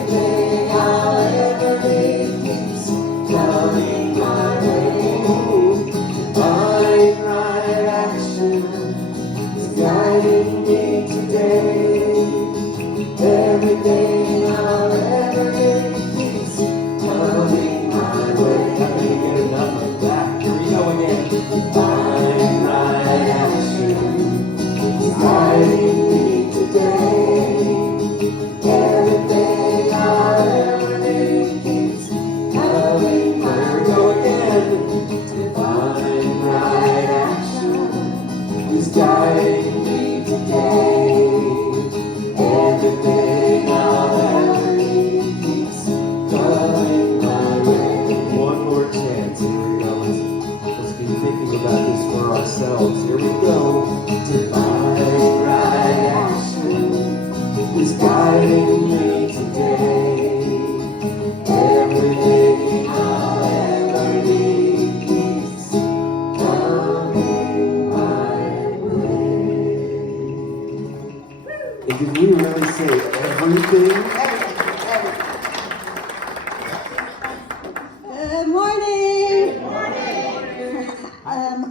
Everything I'll ever need keeps coming my way. Divine right action is guiding me today. Everything I'll ever need keeps coming my way. I can't get enough of that. Here we go again. Divine right action is guiding me today. Everything I'll ever need keeps coming my way. Here we go again. Divine right action is guiding me today. Everything I'll ever need keeps coming my way. One more chance. Here we go. Let's be thinking about this for ourselves. Here we go. Divine right action is guiding me today. Everything I'll ever need keeps coming my way. And did we really say everything? Good morning. Good morning.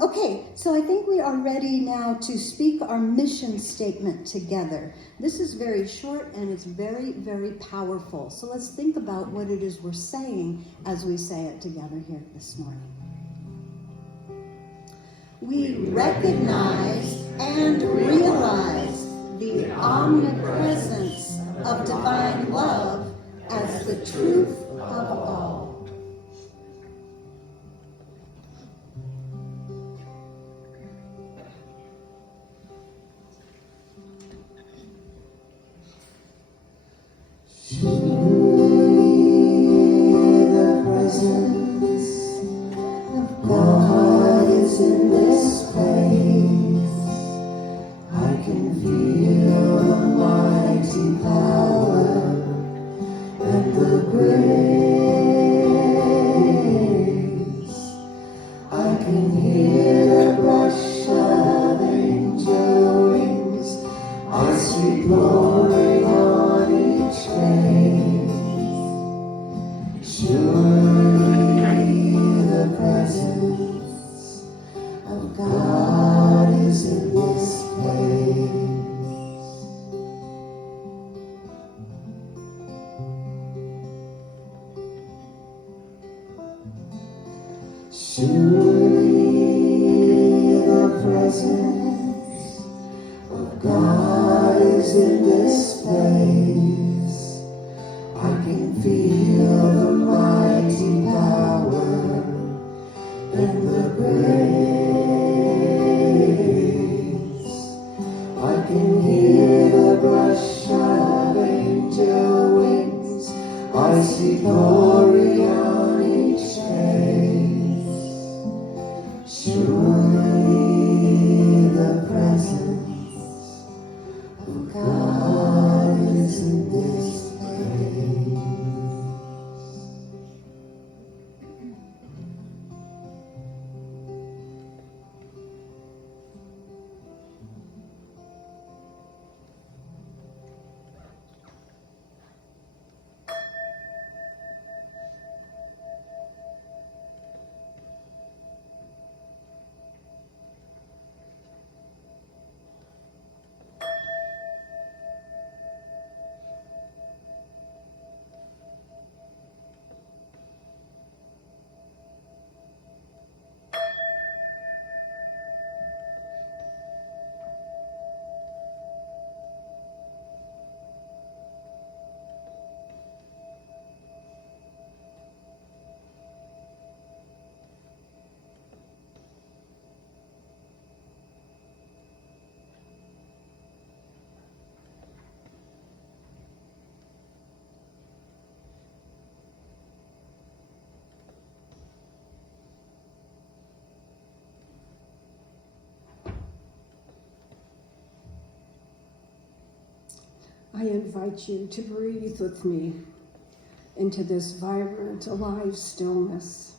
Okay, so I think we are ready now to speak our mission statement together. This is very short and it's very, very powerful. So let's think about what it is we're saying as we say it together here this morning. We recognize and realize the omnipresence of divine love as the truth of all. The presence of God is in this place. I can feel the mighty power and the grace. I can hear the rush of angel wings, our sweet glory on each face. Surely the presence of God is in this place. Surely the presence of God is in this place. I can feel the mighty power and the grace. I can hear the brush of angel wings. I see glory on each face. Surely the presence of God is in this place. I invite you to breathe with me into this vibrant, alive stillness,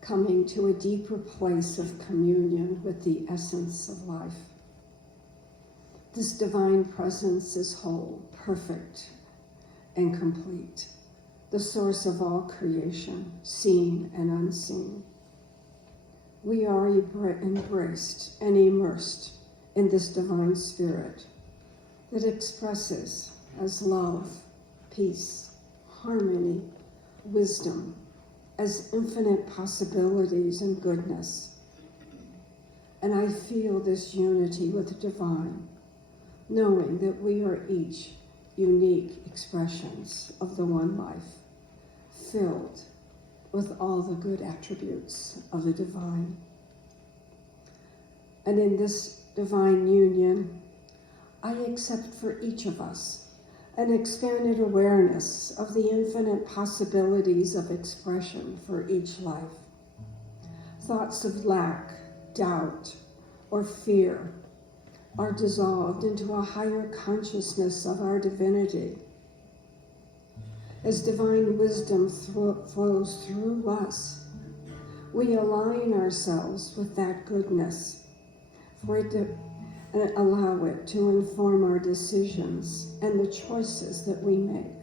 coming to a deeper place of communion with the essence of life. This divine presence is whole, perfect, and complete, the source of all creation, seen and unseen. We are embraced and immersed in this divine spirit that expresses as love, peace, harmony, wisdom, as infinite possibilities and goodness. And I feel this unity with the divine, knowing that we are each unique expressions of the one life, filled with all the good attributes of the divine. And in this divine union, I accept for each of us an expanded awareness of the infinite possibilities of expression for each life. Thoughts of lack, doubt, or fear are dissolved into a higher consciousness of our divinity. As divine wisdom flows through us, we align ourselves with that goodness, for it to allow it to inform our decisions and the choices that we make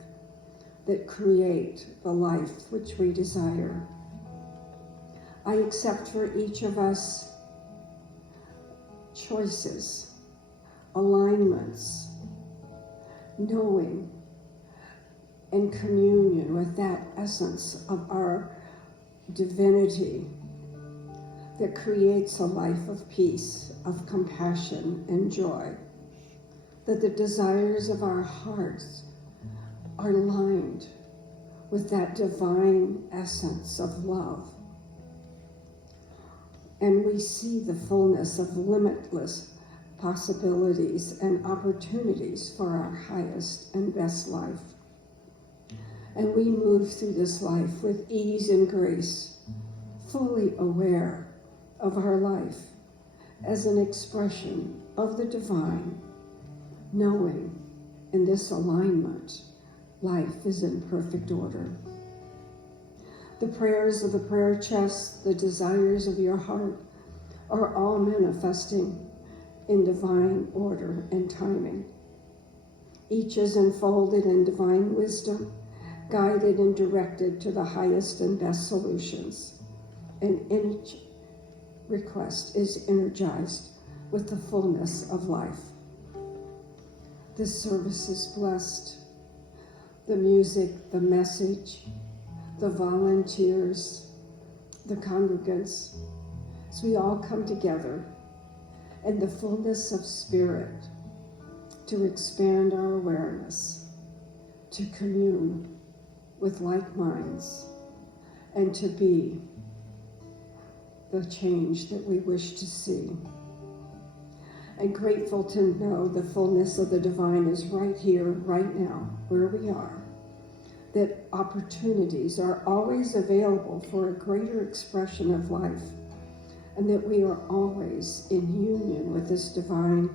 that create the life which we desire. I accept for each of us choices, alignments, knowing in communion with that essence of our divinity that creates a life of peace, of compassion and joy, that the desires of our hearts are aligned with that divine essence of love. And we see the fullness of limitless possibilities and opportunities for our highest and best life. And we move through this life with ease and grace, fully aware of our life as an expression of the divine, knowing in this alignment, life is in perfect order. The prayers of the prayer chest, the desires of your heart, are all manifesting in divine order and timing. Each is enfolded in divine wisdom, guided and directed to the highest and best solutions. And each request is energized with the fullness of life. This service is blessed. The music, the message, the volunteers, the congregants, as we all come together in the fullness of spirit to expand our awareness, to commune with like minds, and to be the change that we wish to see. And grateful to know the fullness of the divine is right here, right now, where we are. That opportunities are always available for a greater expression of life, and that we are always in union with this divine.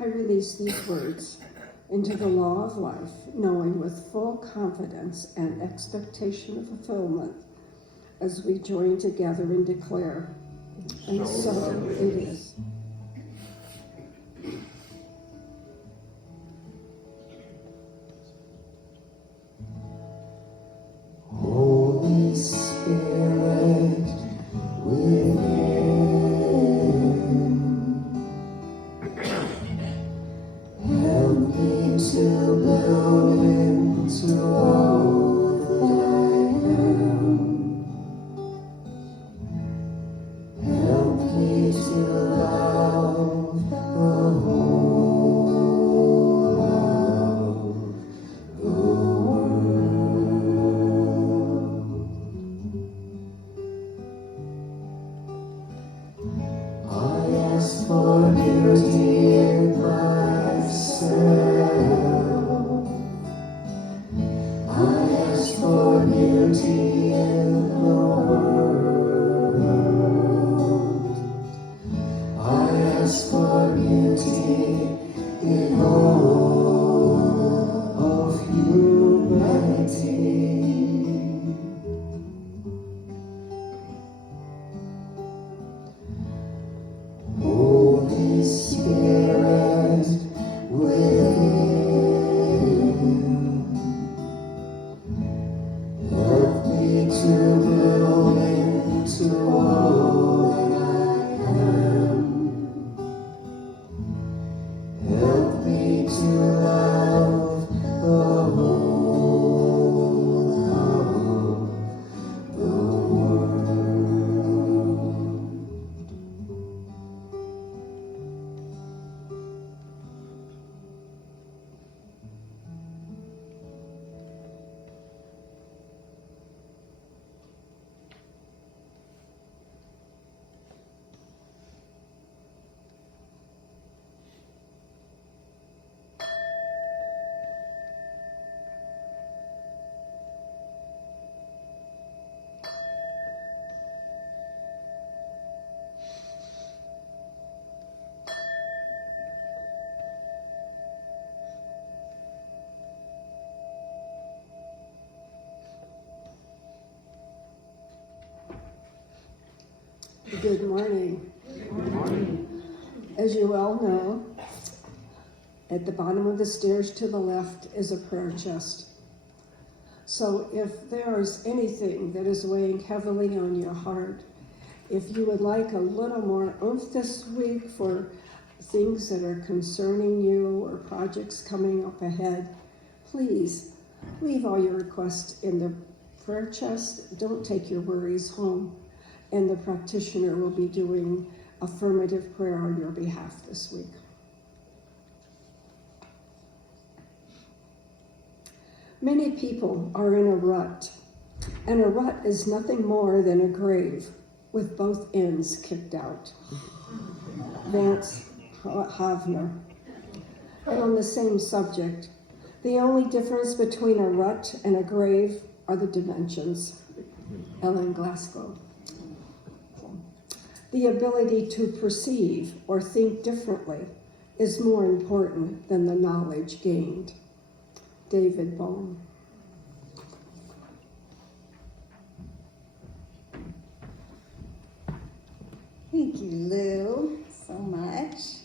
I release these words into the law of life, knowing with full confidence and expectation of fulfillment as we join together and declare, and so it is. Holy Spirit within, help me to bloom into all that I am. Help me to love Good morning. As you all know, at the bottom of the stairs to the left is a prayer chest. So if there's anything that is weighing heavily on your heart, if you would like a little more oomph this week for things that are concerning you or projects coming up ahead, please leave all your requests in the prayer chest. Don't take your worries home. And the practitioner will be doing affirmative prayer on your behalf this week. Many people are in a rut, and a rut is nothing more than a grave with both ends kicked out. Vance Havner. And on the same subject, the only difference between a rut and a grave are the dimensions. Ellen Glasgow. The ability to perceive or think differently is more important than the knowledge gained. David Bohm. Thank you, Lou, so much.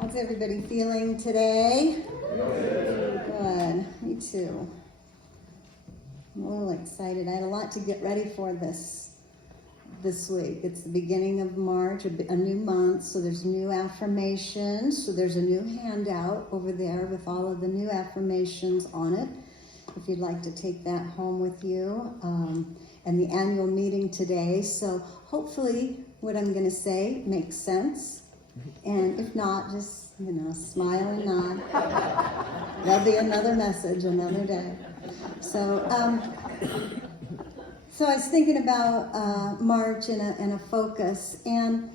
How's everybody feeling today? Good. Me too. I'm a little excited. I had a lot to get ready for this week. It's the beginning of March, a new month, so there's new affirmations. So there's a new handout over there with all of the new affirmations on it, if you'd like to take that home with you. And the annual meeting today. So hopefully what I'm going to say makes sense. And if not, just, smile and nod. There'll be another message another day. So I was thinking about March and a focus, and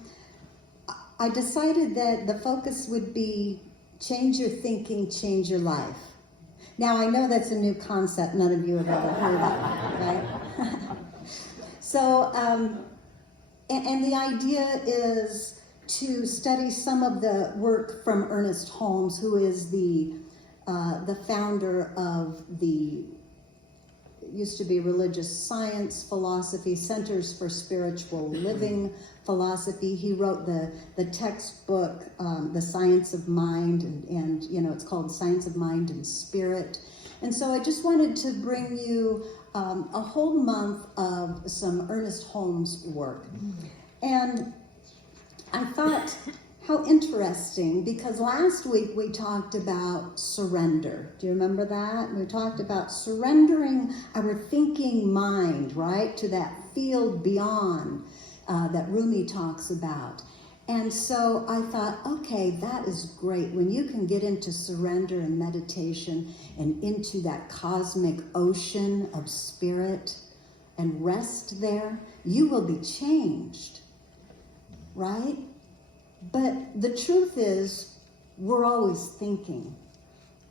I decided that the focus would be change your thinking, change your life. Now, I know that's a new concept none of you have ever heard of, right? So, and the idea is to study some of the work from Ernest Holmes, who is the founder of the used to be Religious Science Philosophy, Centers for Spiritual Living Philosophy. He wrote the textbook, The Science of Mind, and it's called Science of Mind and Spirit. And so I just wanted to bring you a whole month of some Ernest Holmes work. And I thought, how interesting, because last week we talked about surrender. Do you remember that? We talked about surrendering our thinking mind, right, to that field beyond that Rumi talks about. And so I thought, okay, that is great. When you can get into surrender and meditation and into that cosmic ocean of spirit and rest there, you will be changed, right? But the truth is, we're always thinking,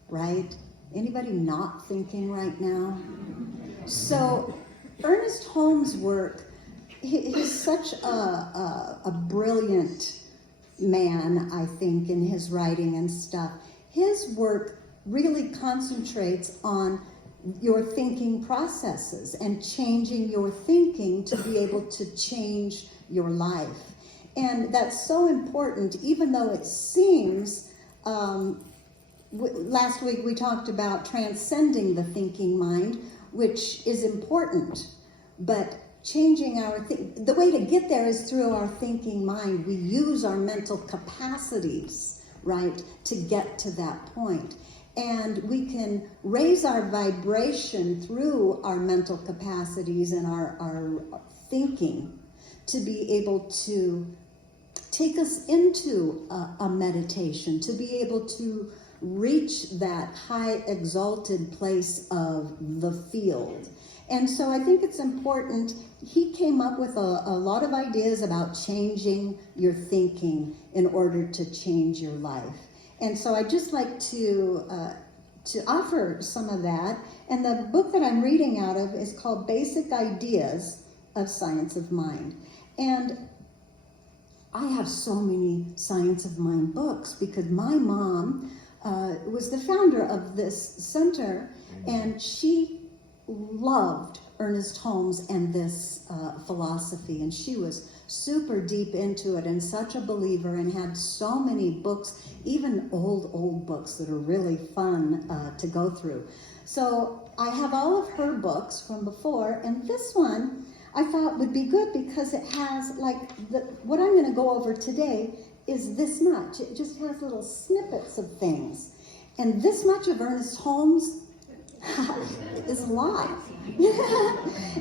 right? Anybody not thinking right now? So Ernest Holmes' work, he's such a brilliant man, I think, in his writing and stuff. His work really concentrates on your thinking processes and changing your thinking to be able to change your life. And that's so important, even though it seems, last week we talked about transcending the thinking mind, which is important, but changing the way to get there is through our thinking mind. We use our mental capacities, right, to get to that point. And we can raise our vibration through our mental capacities and our thinking to be able to take us into a meditation, to be able to reach that high exalted place of the field. And so I think it's important. He came up with a lot of ideas about changing your thinking in order to change your life. And so I'd just like to offer some of that. And the book that I'm reading out of is called Basic Ideas of Science of Mind. And I have so many Science of Mind books because my mom was the founder of this center, and she loved Ernest Holmes and this philosophy, and she was super deep into it and such a believer and had so many books, even old books that are really fun to go through. So I have all of her books from before, and this one I thought would be good because it has what I'm going to go over today is this much. It just has little snippets of things. And this much of Ernest Holmes is a lot.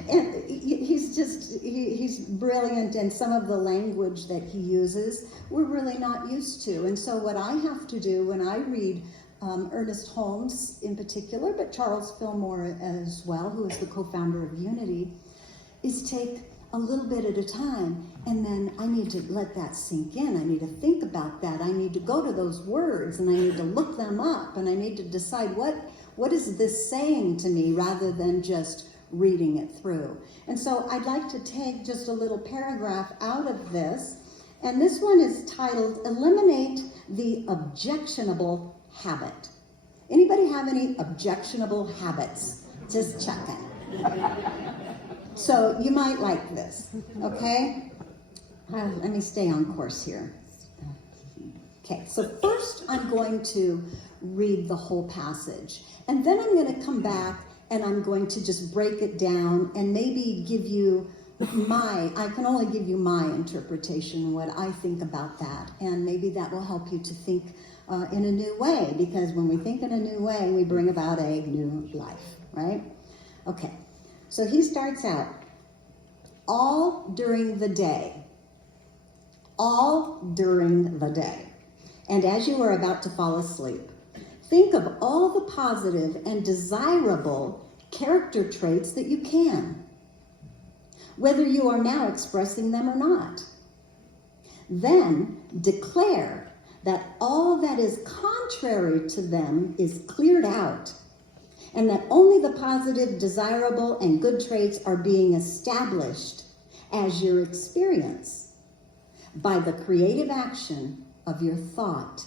And he's brilliant, and some of the language that he uses we're really not used to. And so what I have to do when I read Ernest Holmes in particular, but Charles Fillmore as well, who is the co-founder of Unity, is take a little bit at a time, and then I need to let that sink in. I need to think about that. I need to go to those words, and I need to look them up, and I need to decide what is this saying to me rather than just reading it through. And so I'd like to take just a little paragraph out of this, and this one is titled, Eliminate the Objectionable Habit. Anybody have any objectionable habits? Just checking. So you might like this, okay? Let me stay on course here. Okay, so first I'm going to read the whole passage, and then I'm going to come back and I'm going to just break it down and maybe give you I can only give you my interpretation, what I think about that, and maybe that will help you to think in a new way, because when we think in a new way, we bring about a new life, right? Okay, so he starts out, all during the day, and as you are about to fall asleep, think of all the positive and desirable character traits that you can, whether you are now expressing them or not. Then declare that all that is contrary to them is cleared out, and that only the positive, desirable, and good traits are being established as your experience by the creative action of your thought.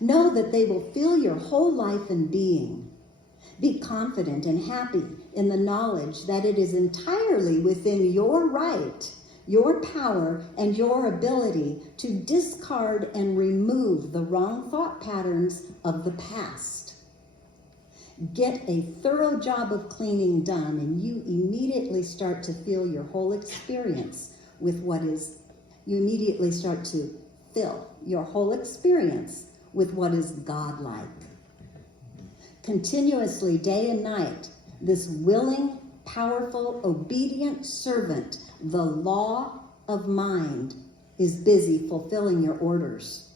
Know that they will fill your whole life and being. Be confident and happy in the knowledge that it is entirely within your right, your power, and your ability to discard and remove the wrong thought patterns of the past. Get a thorough job of cleaning done, and you immediately start to feel your whole experience with what is, you immediately start to fill your whole experience with what is godlike. Continuously, day and night, this willing, powerful, obedient servant, the law of mind, is busy fulfilling your orders,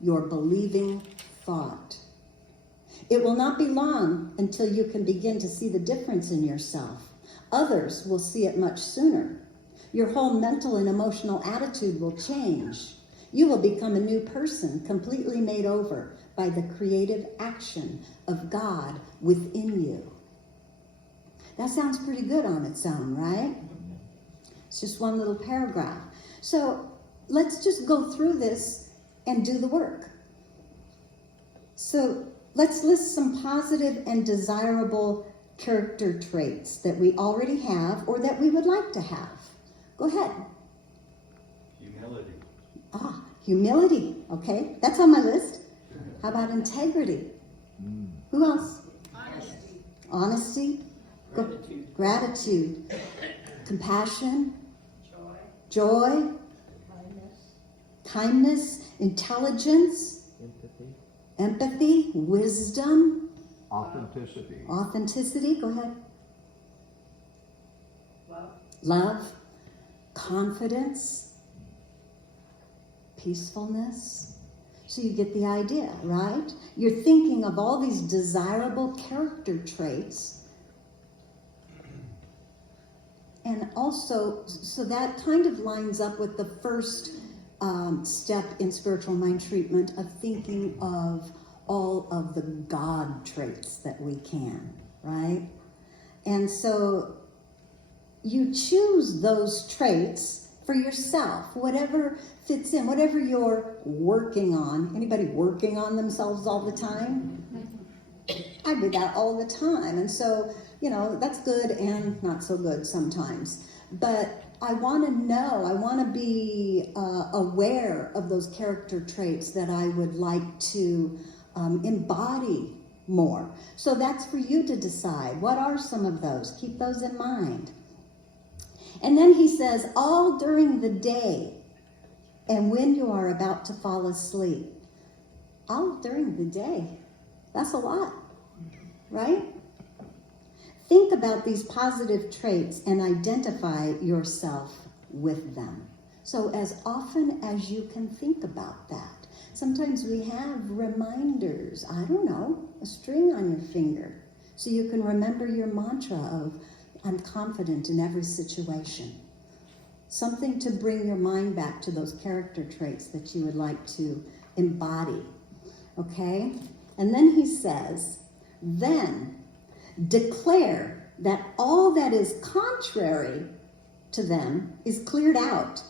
your believing thought. It will not be long until you can begin to see the difference in yourself. Others will see it much sooner. Your whole mental and emotional attitude will change. You will become a new person, completely made over by the creative action of God within you. That sounds pretty good on its own, right? It's just one little paragraph. So let's just go through this and do the work. So let's list some positive and desirable character traits that we already have or that we would like to have. Go ahead. Humility. Humility. Okay, that's on my list. How about integrity? Who else? Honesty. Gratitude. Compassion. Joy. Kindness. Intelligence. Empathy. Wisdom. Authenticity. Go ahead. Love. Confidence. Peacefulness. So you get the idea, right? You're thinking of all these desirable character traits. And also, so that kind of lines up with the first step in spiritual mind treatment of thinking of all of the God traits that we can, right? And so you choose those traits for yourself, whatever fits in, whatever you're working on. Anybody working on themselves all the time? I do that all the time. And so, that's good and not so good sometimes. But I want to know, I want to be aware of those character traits that I would like to embody more. So that's for you to decide. What are some of those? Keep those in mind. And then he says, all during the day and when you are about to fall asleep. All during the day. That's a lot, right? Think about these positive traits and identify yourself with them. So as often as you can think about that. Sometimes we have reminders, I don't know, a string on your finger, so you can remember your mantra of, I'm confident in every situation. Something to bring your mind back to those character traits that you would like to embody, okay? And then he says, then declare that all that is contrary to them is cleared out,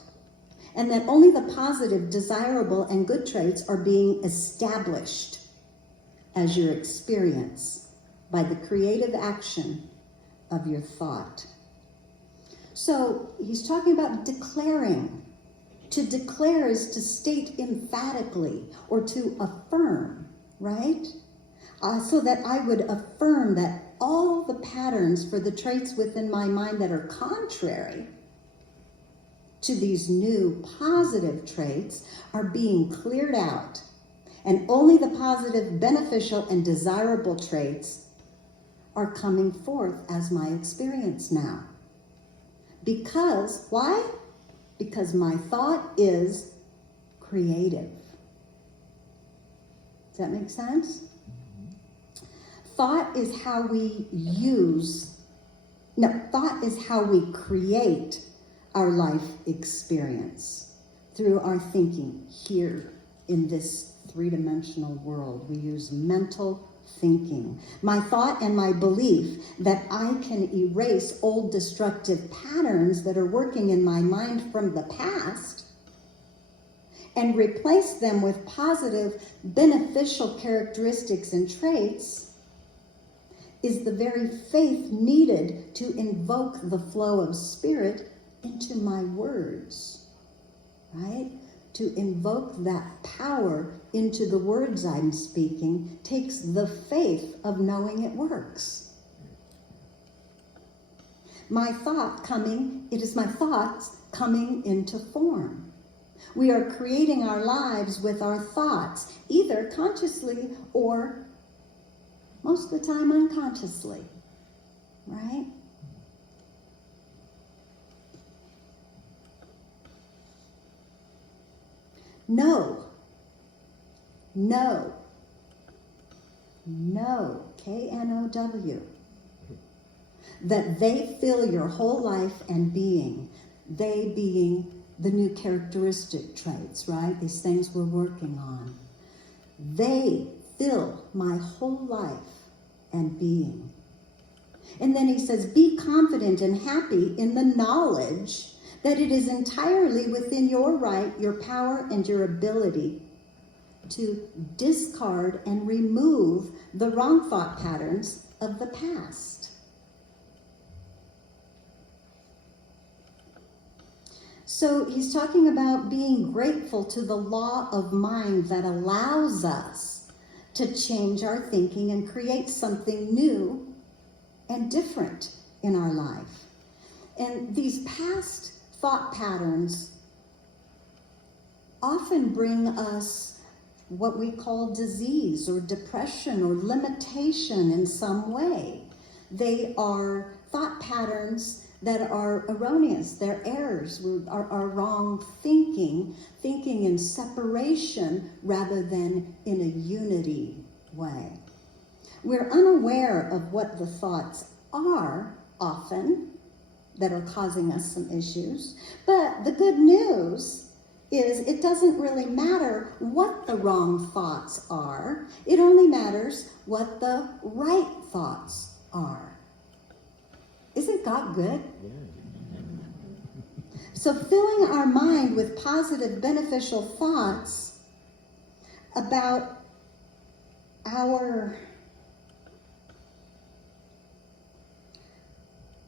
and that only the positive, desirable, and good traits are being established as your experience by the creative action of your thought. So he's talking about declaring. To declare is to state emphatically or to affirm, right? So that I would affirm that all the patterns for the traits within my mind that are contrary to these new positive traits are being cleared out, and only the positive, beneficial, and desirable traits are coming forth as my experience now. Because, why? Because my thought is creative. Does that make sense? Thought is how we thought is how we create our life experience through our thinking here in this three-dimensional world. We use mental thinking. My thought and my belief that I can erase old destructive patterns that are working in my mind from the past and replace them with positive, beneficial characteristics and traits is the very faith needed to invoke the flow of spirit into my words, right? To invoke that power into the words I'm speaking takes the faith of knowing it works. It is my thoughts coming into form. We are creating our lives with our thoughts, either consciously or most of the time unconsciously, right? Know, K-N-O-W, that they fill your whole life and being, they being the new characteristic traits, right? These things we're working on. They fill my whole life and being. And then he says, be confident and happy in the knowledge that it is entirely within your right, your power, and your ability to discard and remove the wrong thought patterns of the past. So he's talking about being grateful to the law of mind that allows us to change our thinking and create something new and different in our life. And these past thought patterns often bring us what we call disease or depression or limitation in some way. They are thought patterns that are erroneous. They're errors, are wrong thinking in separation rather than in a unity way. We're unaware of what the thoughts are often that are causing us some issues. But the good news is it doesn't really matter what the wrong thoughts are. It only matters what the right thoughts are. Isn't God good? So filling our mind with positive, beneficial thoughts about our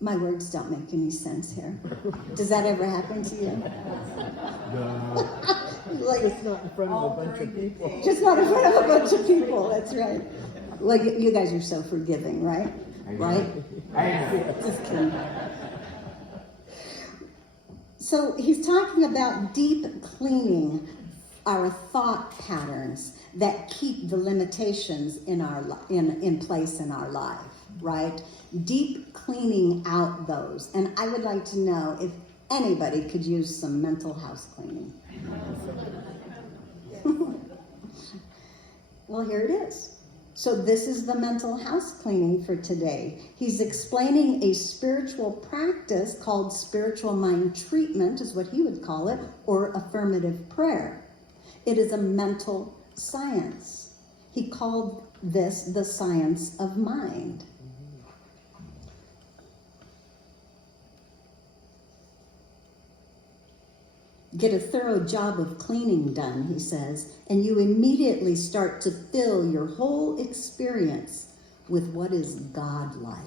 My words don't make any sense here. Does that ever happen to you? No. Like, It's not in front of a bunch of people. just not in front of a bunch of people, that's right. Well, you guys are so forgiving, right? Right? Just kidding. So he's talking about deep cleaning our thought patterns that keep the limitations in place in our life, right? Deep cleaning out those. And I would like to know if anybody could use some mental house cleaning. Well, here it is. So this is the mental house cleaning for today. He's explaining a spiritual practice called spiritual mind treatment, is what he would call it, or affirmative prayer. It is a mental science. He called this the science of mind. Get a thorough job of cleaning done, he says, and you immediately start to fill your whole experience with what is God-like.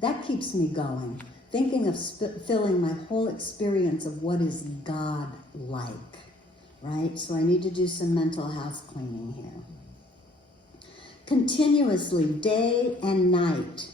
That keeps me going, thinking of filling my whole experience of what is God-like, right? So I need to do some mental house cleaning here. Continuously, day and night,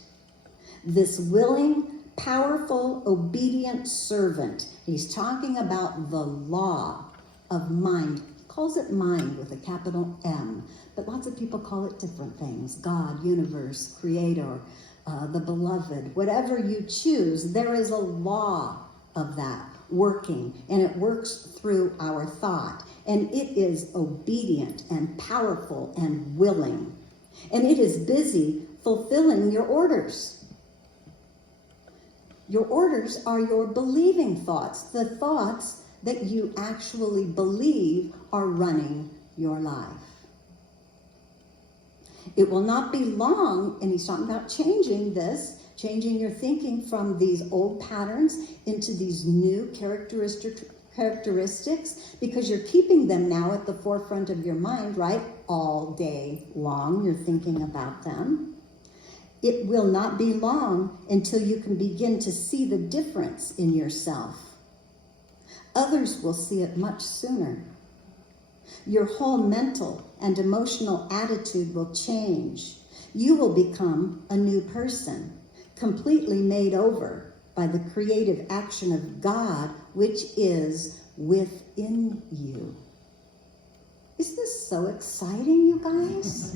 this willing, powerful, obedient servant. He's talking about the law of mind. He calls it mind with a capital M, but lots of people call it different things. God, universe, creator, the beloved, whatever you choose, there is a law of that working, and it works through our thought. And it is obedient and powerful and willing. And it is busy fulfilling your orders. Your orders are your believing thoughts, the thoughts that you actually believe are running your life. It will not be long, and he's talking about changing this, changing your thinking from these old patterns into these new characteristics, because you're keeping them now at the forefront of your mind, right? All day long, you're thinking about them. It will not be long until you can begin to see the difference in yourself. Others will see it much sooner. Your whole mental and emotional attitude will change. You will become a new person, completely made over by the creative action of God, which is within you. Isn't this so exciting, you guys?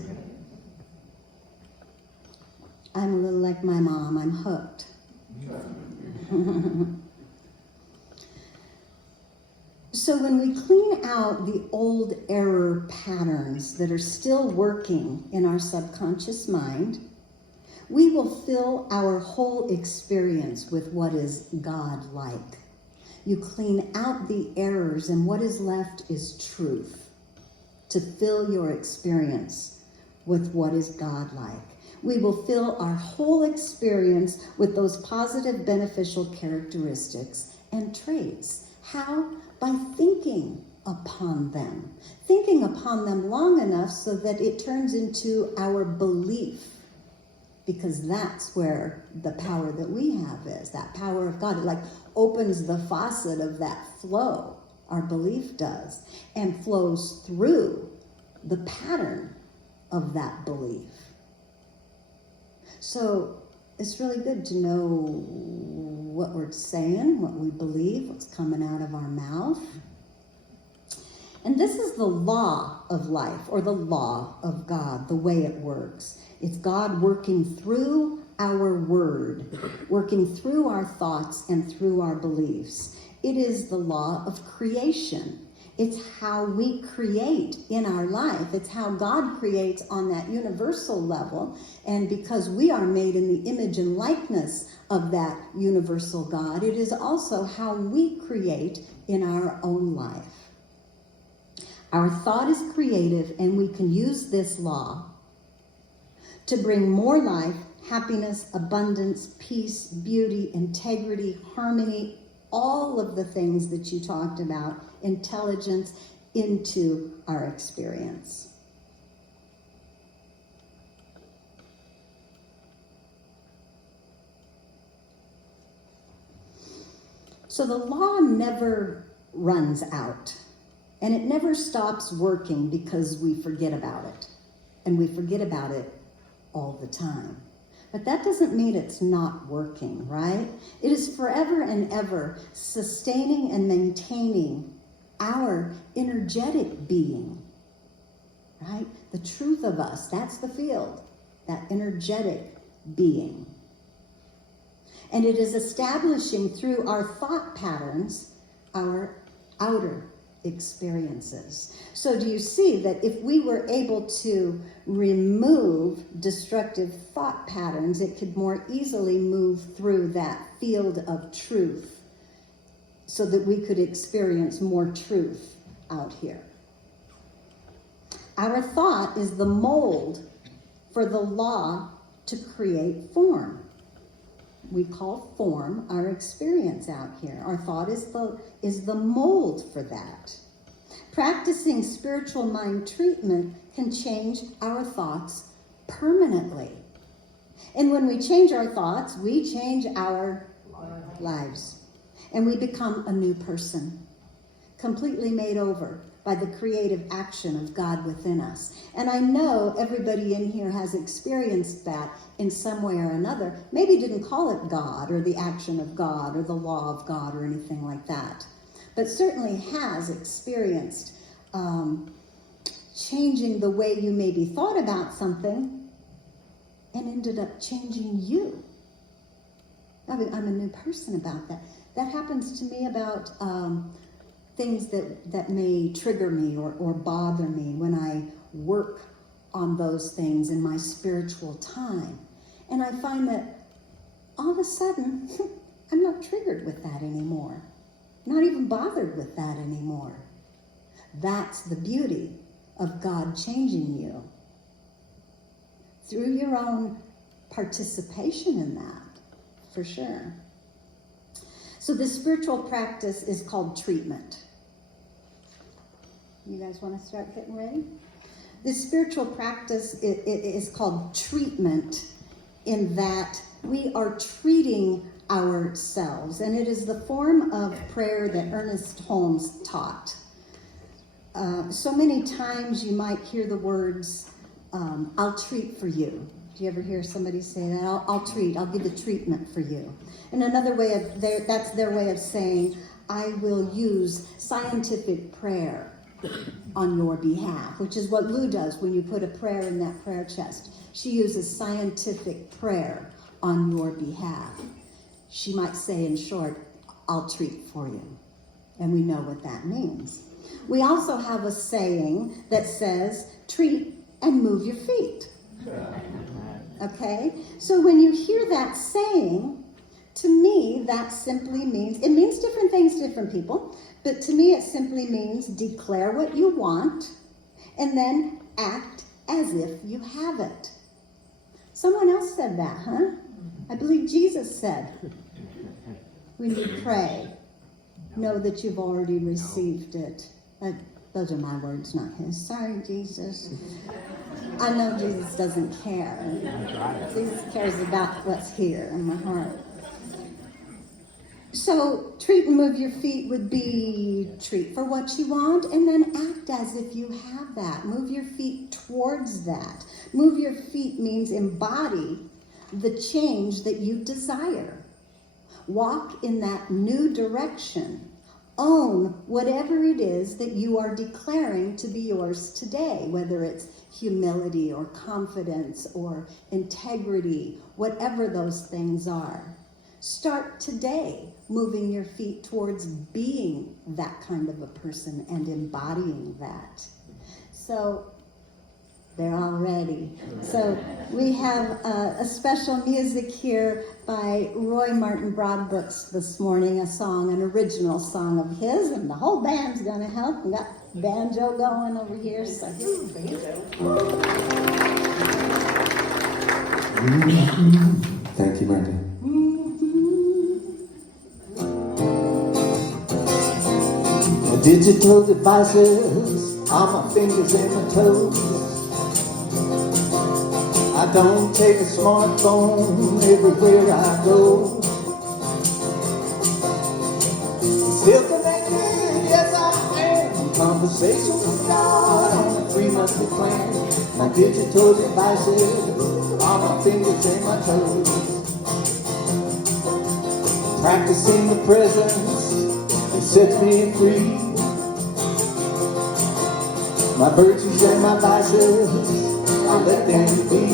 I'm a little like my mom. I'm hooked. So when we clean out the old error patterns that are still working in our subconscious mind, we will fill our whole experience with what is God-like. You clean out the errors, and what is left is truth, to fill your experience with what is God-like. We will fill our whole experience with those positive, beneficial characteristics and traits. How? By thinking upon them. Thinking upon them long enough so that it turns into our belief. Because that's where the power that we have is, that power of God. It like opens the faucet of that flow, our belief does, and flows through the pattern of that belief. So it's really good to know what we're saying, what we believe, what's coming out of our mouth. And this is the law of life, or the law of God, the way it works. It's God working through our word, working through our thoughts and through our beliefs. It is the law of creation. It's how we create in our life. It's how God creates on that universal level. And because we are made in the image and likeness of that universal God, it is also how we create in our own life. Our thought is creative, and we can use this law to bring more life, happiness, abundance, peace, beauty, integrity, harmony, all of the things that you talked about, intelligence, into our experience. So the law never runs out, and it never stops working because we forget about it. And we forget about it all the time. But that doesn't mean it's not working, right? It is forever and ever sustaining and maintaining our energetic being, right? The truth of us, that's the field, that energetic being. And it is establishing through our thought patterns our outer experiences. So do you see that if we were able to remove destructive thought patterns, it could more easily move through that field of truth so that we could experience more truth out here. Our thought is the mold for the law to create form. We call form our experience out here. Our thought is the mold for that. Practicing spiritual mind treatment can change our thoughts permanently. And when we change our thoughts, we change our lives. And we become a new person, completely made over by the creative action of God within us. And I know everybody in here has experienced that in some way or another. Maybe didn't call it God or the action of God or the law of God or anything like that, but certainly has experienced changing the way you maybe thought about something and ended up changing you. I mean, I'm a new person about that. That happens to me about things that may trigger me or bother me when I work on those things in my spiritual time. And I find that all of a sudden, I'm not triggered with that anymore. Not even bothered with that anymore. That's the beauty of God changing you through your own participation in that, for sure. So the spiritual practice is called treatment. You guys want to start getting ready? The spiritual practice is called treatment in that we are treating ourselves, and it is the form of prayer that Ernest Holmes taught. So many times you might hear the words, I'll treat for you. Do you ever hear somebody say that? I'll give the treatment for you. And another way of, that's their way of saying, I will use scientific prayer on your behalf, which is what Lou does when you put a prayer in that prayer chest. She uses scientific prayer on your behalf. She might say in short, I'll treat for you. And we know what that means. We also have a saying that says, treat and move your feet. Okay? So when you hear that saying, to me, that simply means, it means different things to different people, but to me it simply means declare what you want and then act as if you have it. Someone else said that, huh? I believe Jesus said, when you pray, know that you've already received it. Those are my words, not his. Sorry, Jesus. I know Jesus doesn't care. Jesus cares about what's here in my heart. So treat and move your feet would be treat for what you want and then act as if you have that. Move your feet towards that. Move your feet means embody the change that you desire. Walk in that new direction. Own whatever it is that you are declaring to be yours today, whether it's humility or confidence or integrity, whatever those things are. Start today moving your feet towards being that kind of a person and embodying that. So they're all ready. So we have a special music here by Roy Martin Broadbrooks this morning, a song, an original song of his, and the whole band's going to help. We got banjo going over here. So Thank you, Mandy. Digital devices on my fingers and my toes. I don't take a smartphone everywhere I go. Still connected, yes I am. Conversation with God on a 3-monthly plan. My digital devices on my fingers and my toes. Practicing the presence that sets me free. My virtues and my vices, I let them be.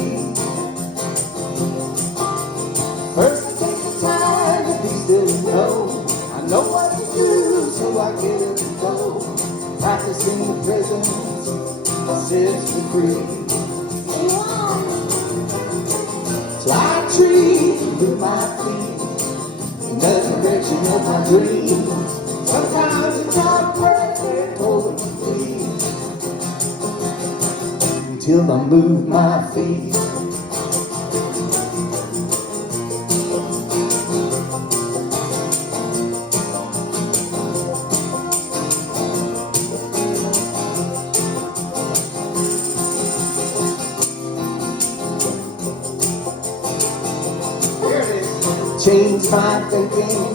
First I take the time to be still and know I know what to do, so I get up and go. Practicing the presence that sets me free. So I treat with my feet in the direction of my dreams. Sometimes it's not perfect, holding complete, until I move my feet. Change my thinking,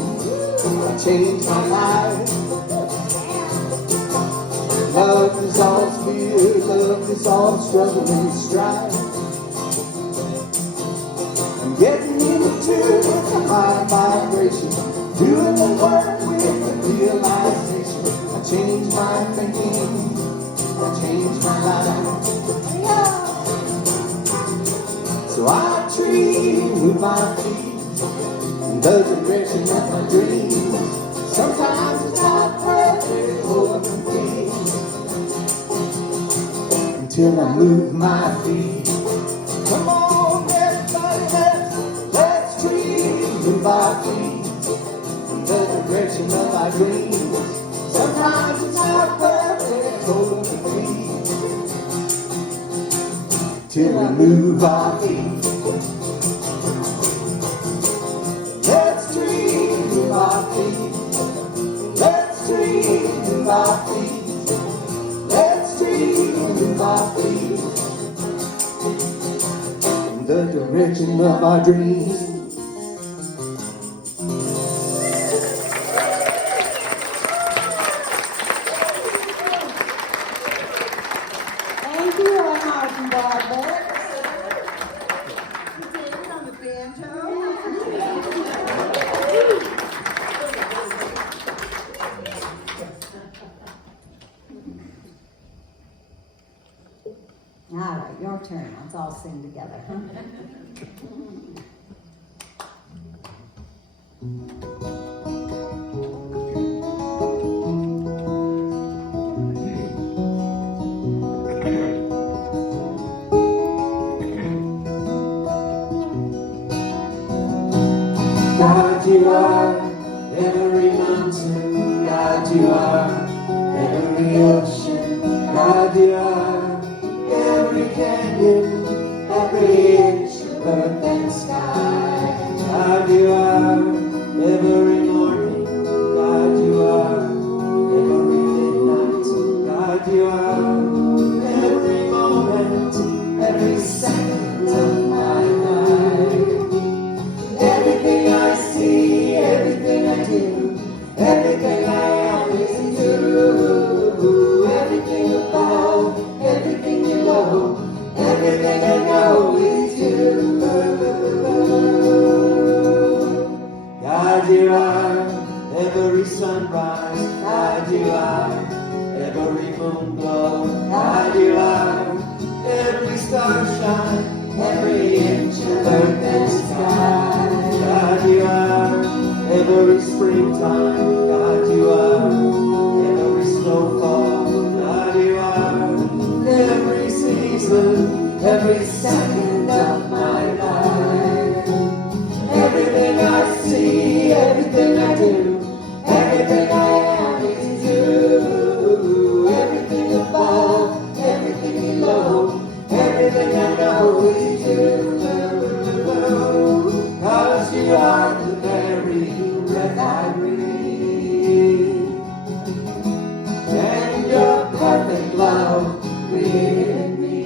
change my life. Love dissolves fear, love dissolves struggle and strife. I'm getting into the high vibration, doing the work with the realization. I change my thinking, I change my life. So I treat with my feet in the direction of my dreams. Sometimes it's not perfect or complete, until I move my feet. Come on, everybody, let's dream, move our feet in the direction of my dreams. Sometimes it's not perfect or complete, till we move our feet. Let's dream with our feet. Let's dream with our feet. Let's dream with our feet in the direction of our dreams. Thank you, Martin Barber. You did it on the banjo. All right, your turn. Let's all sing together. God, you are every mountain. God, you are every ocean. God, you are every canyon, every inch of earth and sky. God, you are every morning. God, you are every midnight. God, you are every moment, every second of my life. Everything I see, everything I do, everything I am is you. Everything above, everything below, everything I know is you. God, you are every sunrise. God, you are every moon glow. God, you are every star shine, every inch of earth and sky. God, you are every springtime. God, you are every snowfall. God, you are every season, every second of my life. Everything I see, everything I do, everything I am is you. Everything above, everything below, everything I know is you. 'Cause you are the very breath I breathe, and your perfect love created me.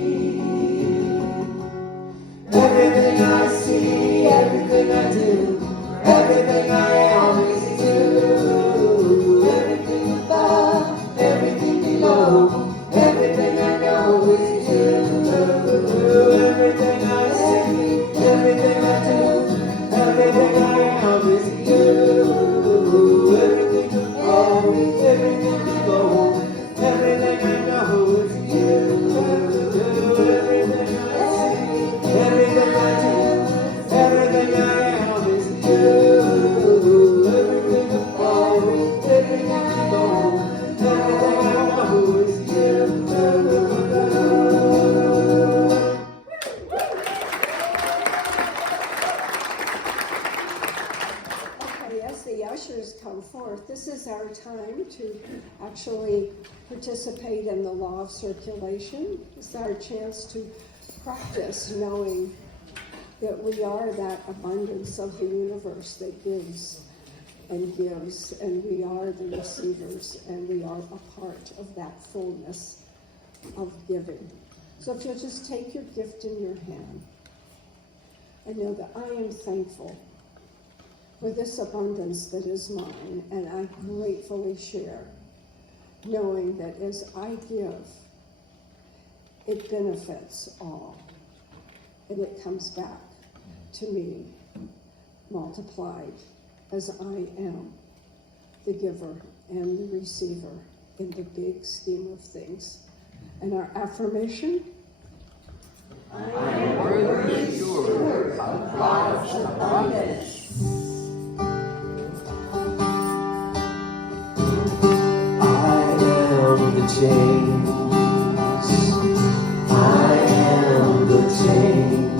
to actually participate in the law of circulation. It's our chance to practice knowing that we are that abundance of the universe that gives, and we are the receivers, and we are a part of that fullness of giving. So if you'll just take your gift in your hand, and know that I am thankful for this abundance that is mine, and I gratefully share, knowing that as I give, it benefits all, and it comes back to me multiplied, as I am the giver and the receiver in the big scheme of things. And our affirmation: I am worthy steward of God's abundance. I am the change. I am the change.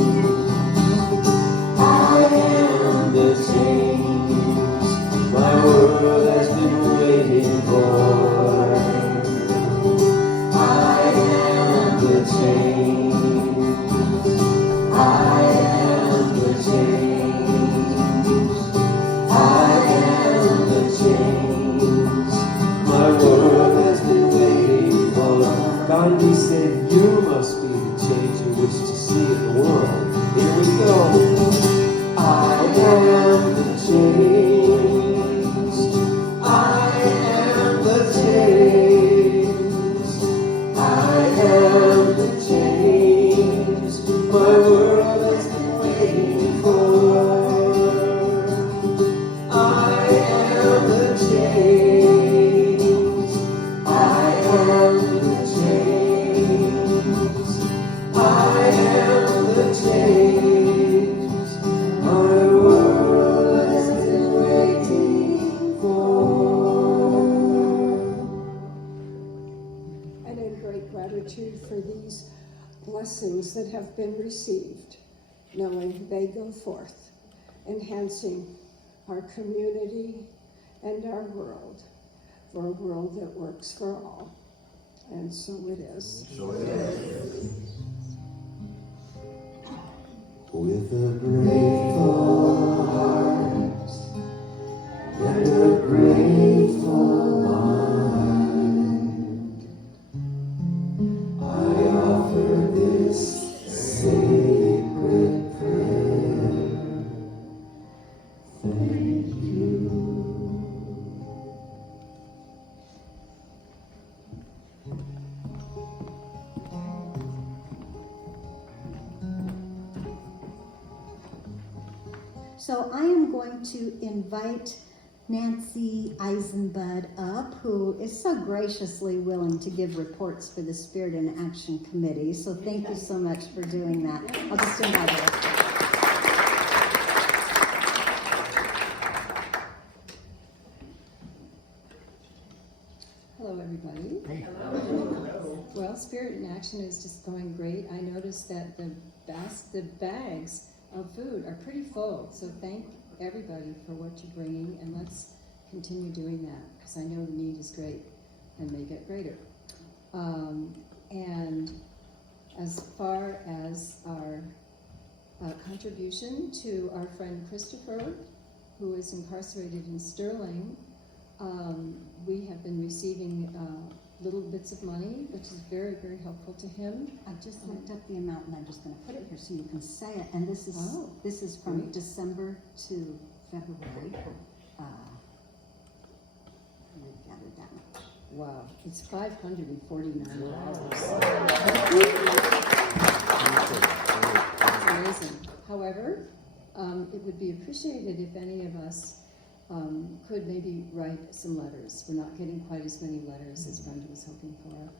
I am the change my world has been waiting for. I am the change. I am the change. I am the change my world has been waiting for. Gandhi said, you must be the change you wish to see in the world. Here we go. I am the change. I am the change. I am the change my world has been waiting for. I am the change. I am the change. I am the change my world has been waiting for. and in great gratitude for these blessings that have been received, knowing they go forth, enhancing our community and our world, for a world that works for all. And so it is. With a grateful heart and a grateful mind, I offer this sacred prayer. Thank you. So I am going to invite Nancy Eisenbud up, who is so graciously willing to give reports for the Spirit in Action Committee. So thank you so much for doing that. I'll just invite her. Hello, everybody. Well, Spirit in Action is just going great. I noticed that the bags of food are pretty full, so thank everybody for what you're bringing, and let's continue doing that, because I know the need is great and may get greater. And as far as our contribution to our friend Christopher, who is incarcerated in Sterling, we have been receiving little bits of money, which is very, very helpful to him. I just looked up the amount, and I'm just going to put it here so you can say it. And this is from Great. December to February. Let me gather that. Wow, it's $549. That's amazing. However, it would be appreciated if any of us could maybe write some letters. We're not getting quite as many letters as Brenda was hoping for.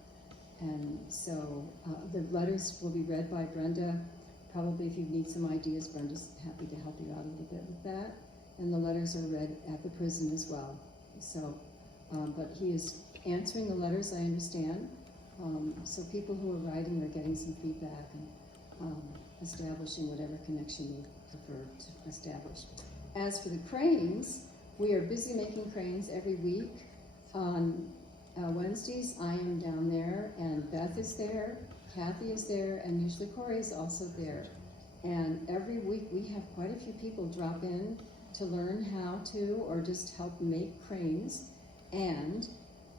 And so the letters will be read by Brenda. Probably if you need some ideas, Brenda's happy to help you out a little bit with that. And the letters are read at the prison as well. So, but he is answering the letters, I understand. So people who are writing are getting some feedback and establishing whatever connection you prefer to establish. As for the cranes, we are busy making cranes every week On Wednesdays, I am down there, and Beth is there, Kathy is there, and usually Corey is also there. And every week we have quite a few people drop in to learn how to or just help make cranes. And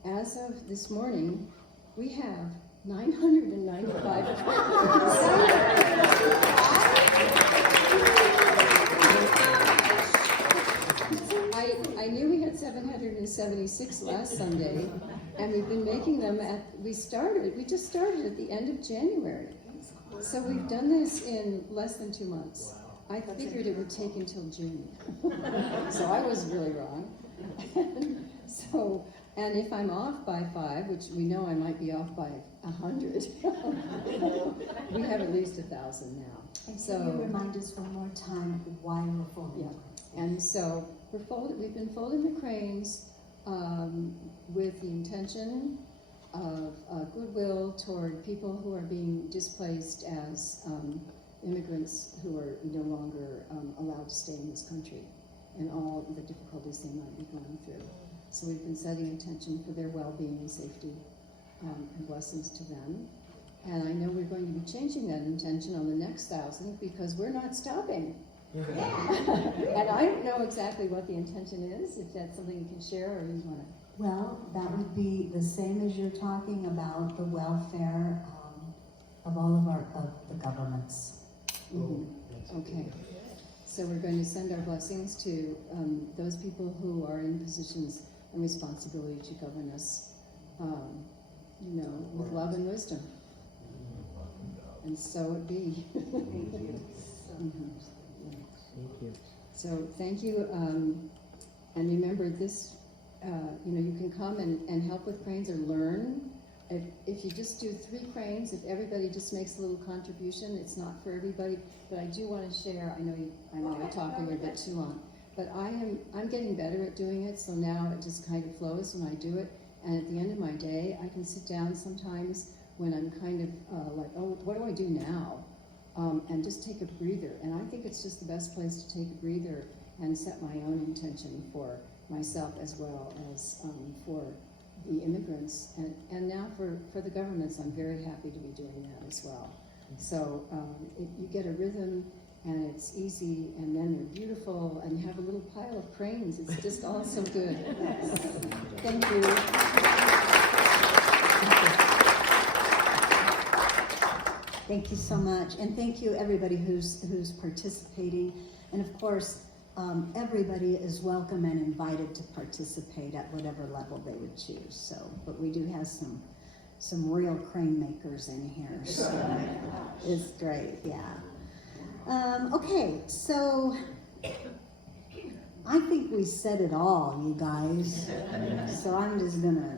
as of this morning, we have 995 cranes. I knew we had 776 last Sunday, and we've been making them we just started at the end of January. So we've done this in less than 2 months. I figured it would take until June. So I was really wrong. And if I'm off by 5, which we know I might be off by 100, we have at least 1,000 now. And can you remind us one more time why we're folding? Yeah. And so we've been folding the cranes with the intention of goodwill toward people who are being displaced as immigrants who are no longer allowed to stay in this country, and all the difficulties they might be going through. So we've been setting intention for their well-being and safety, and blessings to them. And I know we're going to be changing that intention on the next 1,000 because we're not stopping. And I don't know exactly what the intention is, if that's something you can share or you want to. Well, that would be the same as you're talking about the welfare of all of the governments. Mm-hmm. Okay. So we're going to send our blessings to those people who are in positions and responsibility to govern us, with love and wisdom. And so it be. Thank you. Thank you. So thank you, and remember this, you can come and help with cranes or learn. If you just do 3 cranes, if everybody just makes a little contribution, it's not for everybody, but I do want to share, I know I talk a little bit too long, but I'm getting better at doing it, so now it just kind of flows when I do it, and at the end of my day, I can sit down sometimes when I'm kind of like, oh, what do I do now? And just take a breather. And I think it's just the best place to take a breather and set my own intention for myself as well as for the immigrants. And now for the governments, I'm very happy to be doing that as well. So you get a rhythm, and it's easy, and then they're beautiful, and you have a little pile of cranes. It's just all so good. Thank you. Thank you so much, and thank you everybody who's participating. And of course, everybody is welcome and invited to participate at whatever level they would choose. So, but we do have some real crane makers in here, so it's great, yeah. Okay, so I think we said it all, you guys. So I'm just gonna,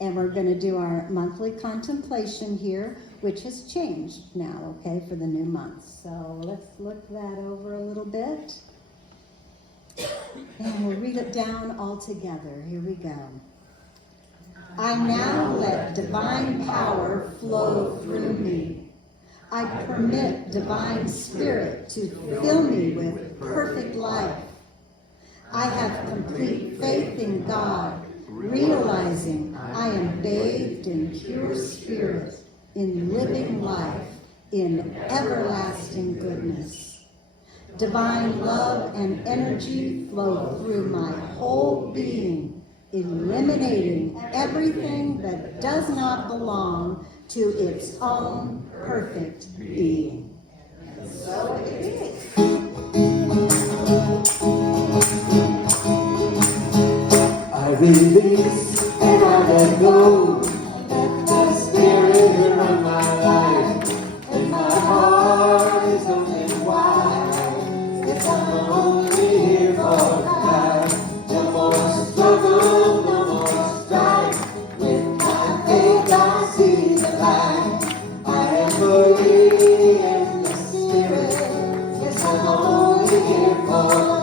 and we're gonna do our monthly contemplation here, which has changed now, okay, for the new month. So let's look that over a little bit. And we'll read it down all together. Here we go. I now let divine power flow through me. I permit divine spirit to fill me with perfect life. I have complete faith in God, realizing I am bathed in pure spirit, in living life, in everlasting goodness. Divine love and energy flow through my whole being, eliminating everything that does not belong to its own perfect being. So it is. I release and I let go. Let the Spirit run my life, and my heart is open wide. Yes, I'm only here for life. No more struggle, no more strife. With my faith I see the light. I am free in the Spirit. Yes, I'm only here for life.